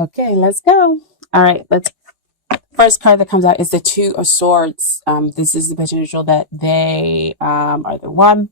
Okay, let's go. All right, let's. First card that comes out is the Two of Swords. This is the potential that they are the one.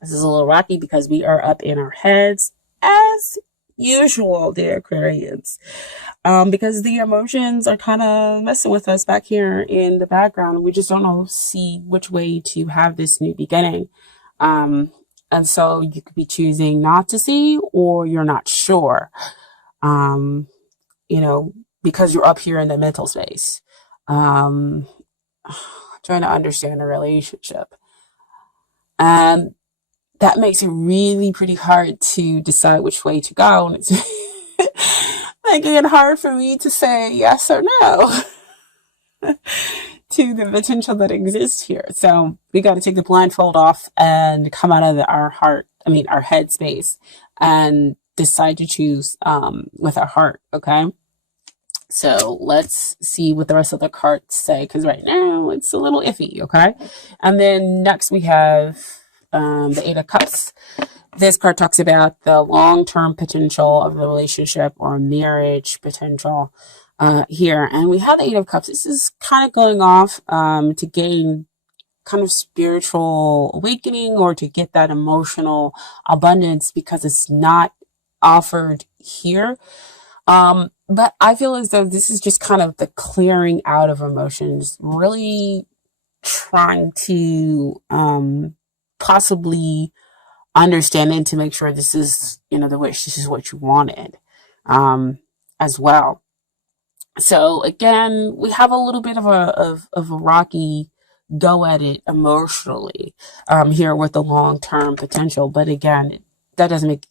This is a little rocky because we are up in our heads as usual, dear Aquarians. Because the emotions are kind of messing with us back here in the background. We just don't know see which way to have this new beginning. And so you could be choosing not to see, or you're not sure. Um, you know, because you're up here in the mental space, um, trying to understand a relationship. And that makes it really pretty hard to decide which way to go. And it's making it hard for me to say yes or no to the potential that exists here. So we got to take the blindfold off and come out of our head space, and decide to choose with our heart. Okay. So let's see what the rest of the cards say, because right now it's a little iffy, okay? And then next we have the Eight of Cups. This card talks about the long-term potential of the relationship or marriage potential here. And we have the Eight of Cups. This is kind of going off to gain kind of spiritual awakening, or to get that emotional abundance, because it's not offered here. But I feel as though this is just kind of the clearing out of emotions, really trying to possibly understand it, to make sure this is, the wish, this is what you wanted as well. So again, we have a little bit of a rocky go at it emotionally here with the long-term potential. But again, that doesn't make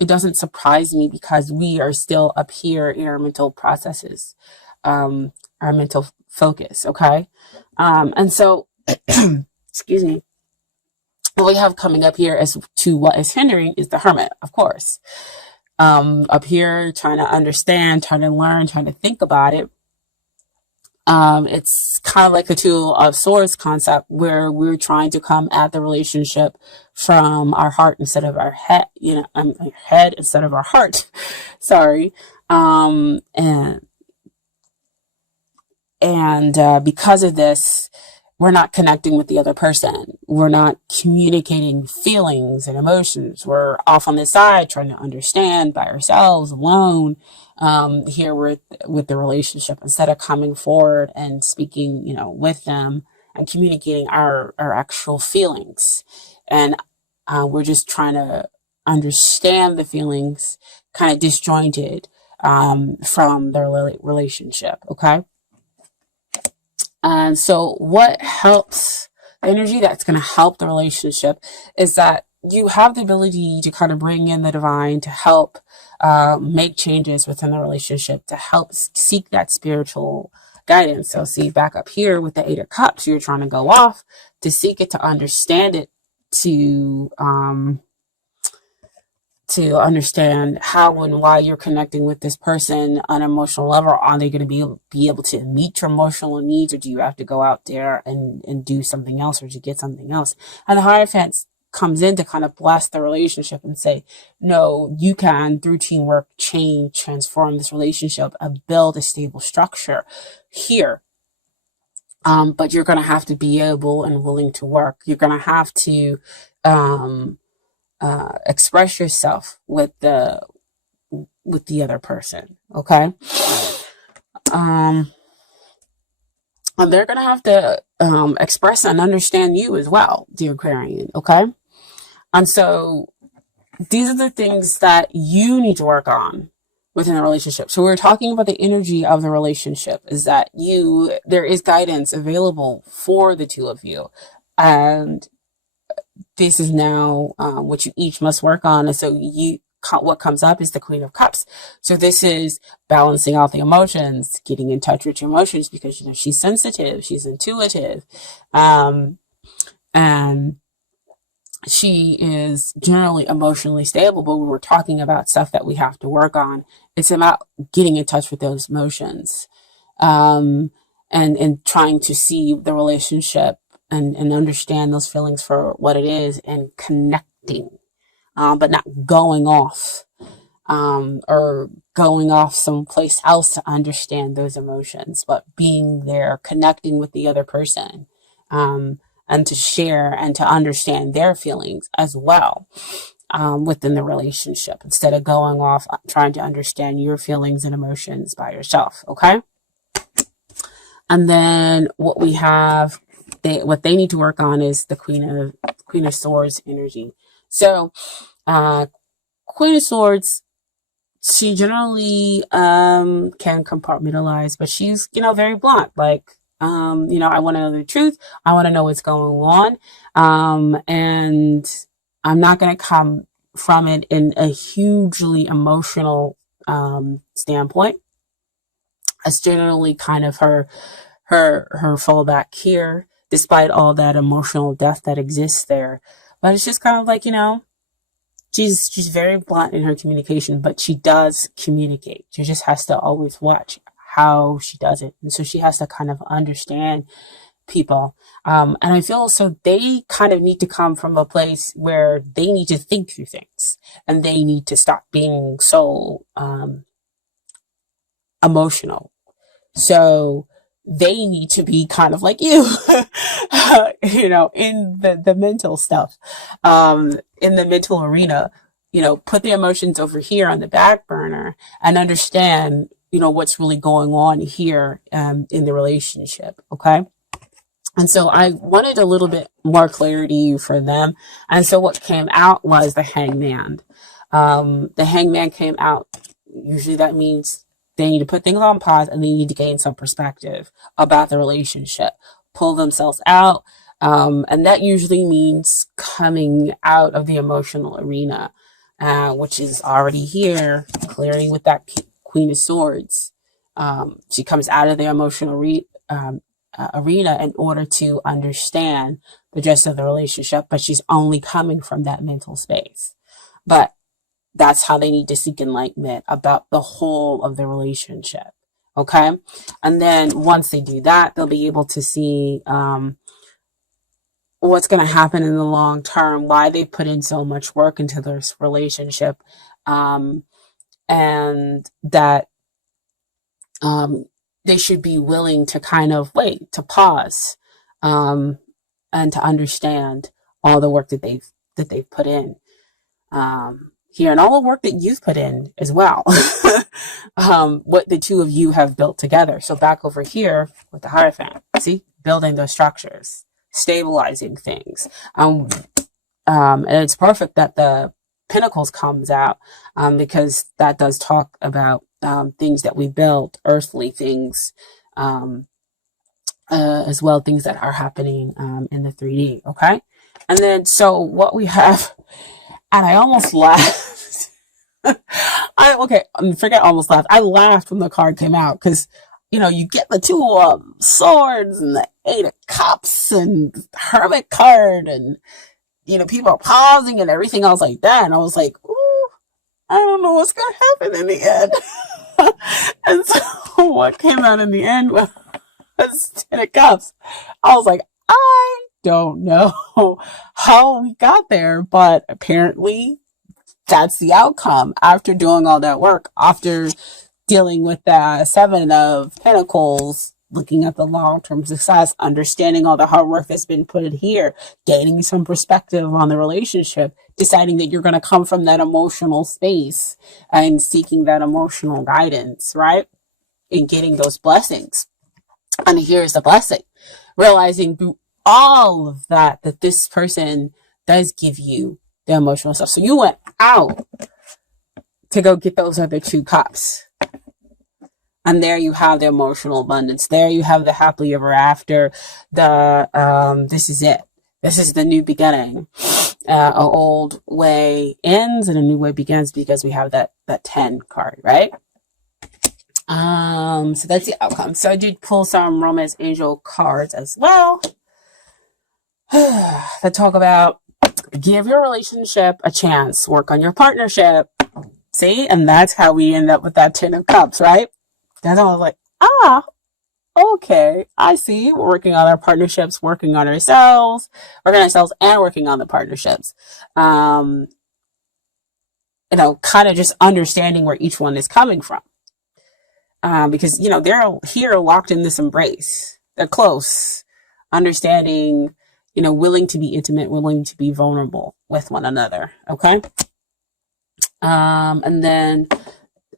it doesn't surprise me, because we are still up here in our mental processes, our mental focus. Okay. And so, excuse me, what we have coming up here as to what is hindering is the Hermit, of course. Up here, trying to understand, trying to learn, trying to think about it. It's kind of like the Two of Swords concept, where we're trying to come at the relationship from our heart instead of our head, our head instead of our heart. Sorry. And because of this, we're not connecting with the other person. We're not communicating feelings and emotions. We're off on the side trying to understand by ourselves, alone, here with the relationship, instead of coming forward and speaking, with them and communicating our actual feelings. And we're just trying to understand the feelings, kind of disjointed from the relationship. Okay. And so what helps, the energy that's going to help the relationship, is that you have the ability to kind of bring in the divine to help make changes within the relationship, to help seek that spiritual guidance. So see, back up here with the Eight of Cups, you're trying to go off to seek it, to understand it, to understand how and why you're connecting with this person on an emotional level. Are they going to be able to meet your emotional needs, or do you have to go out there and do something else, or to get something else? And the Hierophant comes in to kind of bless the relationship and say, no, you can, through teamwork, change, transform this relationship and build a stable structure here. But you're going to have to be able and willing to work. You're going to have to express yourself with the other person. Okay. And they're going to have to express and understand you as well, dear Aquarian. Okay. And so these are the things that you need to work on within a relationship. So we're talking about the energy of the relationship, is that there is guidance available for the two of you. And this is now what you each must work on. And so what comes up is the Queen of Cups. So this is balancing out the emotions, getting in touch with your emotions, because she's sensitive, she's intuitive, and she is generally emotionally stable. But when we're talking about stuff that we have to work on, it's about getting in touch with those emotions, and trying to see the relationship and understand those feelings for what it is, and connecting, but not going off. or going off someplace else to understand those emotions, but being there, connecting with the other person, and to share and to understand their feelings as well, within the relationship, instead of going off trying to understand your feelings and emotions by yourself. Okay. And then what we have, what they need to work on is the Queen of Swords energy. So, Queen of Swords, she generally can compartmentalize, but she's, very blunt. Like, I want to know the truth. I want to know what's going on. And I'm not going to come from it in a hugely emotional standpoint. That's generally kind of her fallback here, despite all that emotional depth that exists there. But it's just kind of like, she's very blunt in her communication, but she does communicate. She just has to always watch how she does it. And so she has to kind of understand people. And I feel so they kind of need to come from a place where they need to think through things, and they need to stop being so emotional. So they need to be kind of like you, in the mental stuff, in the mental arena, put the emotions over here on the back burner and understand, what's really going on here, in the relationship. Okay. And so I wanted a little bit more clarity for them. And so what came out was the Hangman. The Hangman came out. Usually that means they need to put things on pause and they need to gain some perspective about the relationship, pull themselves out. And that usually means coming out of the emotional arena, which is already here, clearing with that Queen of Swords. She comes out of the emotional arena in order to understand the gist of the relationship, but she's only coming from that mental space. But that's how they need to seek enlightenment about the whole of the relationship. Okay. And then once they do that, they'll be able to see, what's going to happen in the long term, why they put in so much work into this relationship. And that, they should be willing to kind of wait, to pause, and to understand all the work that they've put in, here, and all the work that you've put in as well. What the two of you have built together. So back over here with the Hierophant, see, building those structures, stabilizing things. And it's perfect that the Pentacles comes out, because that does talk about things that we built, earthly things, as well, things that are happening in the 3D. Okay. And then, so what we have, and I almost laughed. Forget almost laughed. I laughed when the card came out, because, you get the two swords and the 8 of cups and Hermit card, and, people are pausing and everything else like that. And I was like, ooh, I don't know what's going to happen in the end. And so what came out in the end was 10 of cups. I was like, I don't know how we got there, but apparently that's the outcome after doing all that work, after dealing with the 7 of Pentacles, looking at the long-term success, understanding all the hard work that's been put in here, gaining some perspective on the relationship, deciding that you're going to come from that emotional space and seeking that emotional guidance, right? And getting those blessings. And here's the blessing. Realizing through all of that this person does give you the emotional stuff. So you went out to go get those other 2 cups. And there you have the emotional abundance. There you have the happily ever after. This is it. This is the new beginning. An old way ends and a new way begins, because we have that 10 card, right? So that's the outcome. So I did pull some Romance Angel cards as well that talk about give your relationship a chance, work on your partnership. See? And that's how we end up with that 10 of cups, right? That's all I was like, okay, I see. We're working on our partnerships, working on ourselves and working on the partnerships. kind of just understanding where each one is coming from. Because, they're here locked in this embrace. They're close, understanding, willing to be intimate, willing to be vulnerable with one another. Okay. And then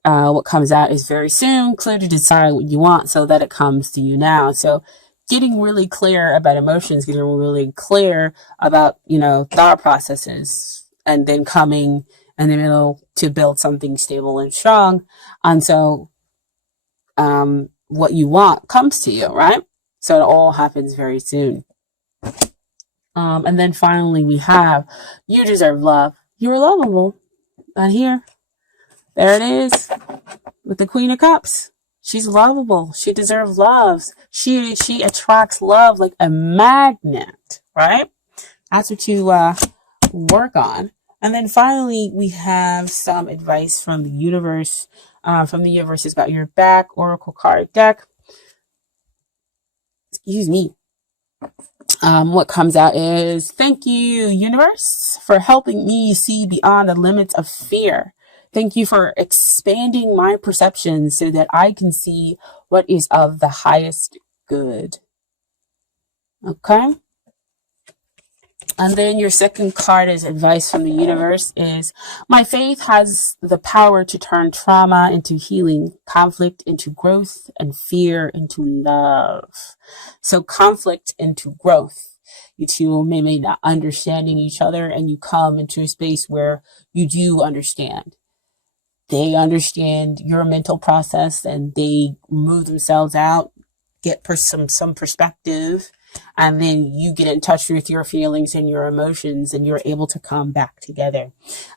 what comes out is very soon, clear to decide what you want so that it comes to you now. So getting really clear about emotions, getting really clear about, thought processes, and then coming in the middle to build something stable and strong. And so what you want comes to you, right? So it all happens very soon. And then finally we have, you deserve love. You're lovable. And here, there it is with the Queen of Cups. She's lovable. She deserves love. She attracts love like a magnet, right? That's what you work on. And then finally, we have some advice from the universe. From the universe is about your back oracle card deck. Excuse me. What comes out is, thank you, universe, for helping me see beyond the limits of fear. Thank you for expanding my perception so that I can see what is of the highest good. Okay. And then your second card is advice from the universe is, my faith has the power to turn trauma into healing, conflict into growth, and fear into love. So conflict into growth. You two may not understanding each other, and you come into a space where you do understand. They understand your mental process, and they move themselves out, get some perspective, and then you get in touch with your feelings and your emotions, and you're able to come back together.